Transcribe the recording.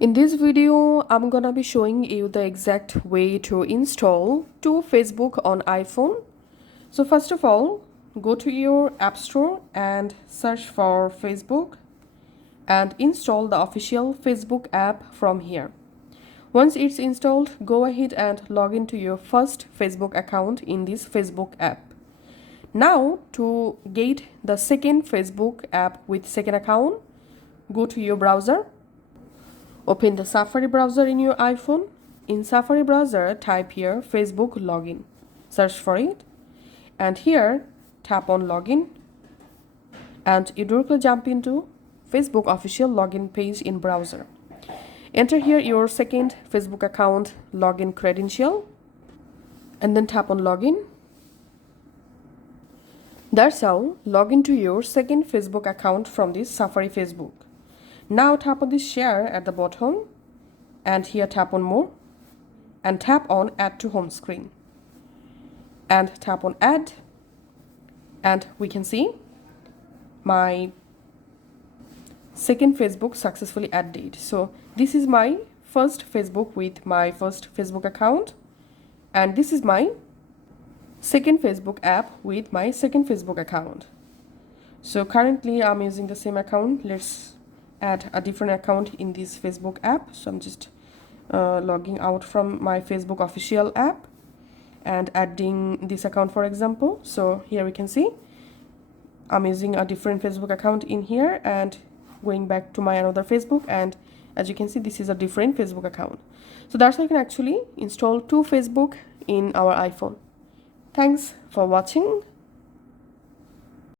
In this video, I'm gonna be showing you the exact way to install two Facebook on iPhone. So first of all, go to your App Store and search for Facebook and install the official Facebook app from here. Once it's installed, go ahead and log into your first Facebook account in this Facebook app. Now, to get the second Facebook app with second account, go to your browser. Open the Safari browser in your iPhone. In Safari browser, type here Facebook login. Search for it. And here, tap on login. And you directly jump into Facebook official login page in browser. Enter here your second Facebook account login credential. And then tap on login. That's how log into your second Facebook account from this Safari Facebook. Now tap on this share at the bottom and here tap on more and tap on add to home screen and tap on add, and we can see my second Facebook successfully added. So this is my first Facebook with my first Facebook account, and this is my second Facebook app with my second Facebook account. So currently I'm using the same account. Let's add a different account in this Facebook app. So I'm just logging out from my Facebook official app and adding this account, for example. So here we can see I'm using a different Facebook account in here and going back to my another Facebook, and as you can see this is a different Facebook account. So that's how you can actually install two Facebook in our iPhone. Thanks for watching.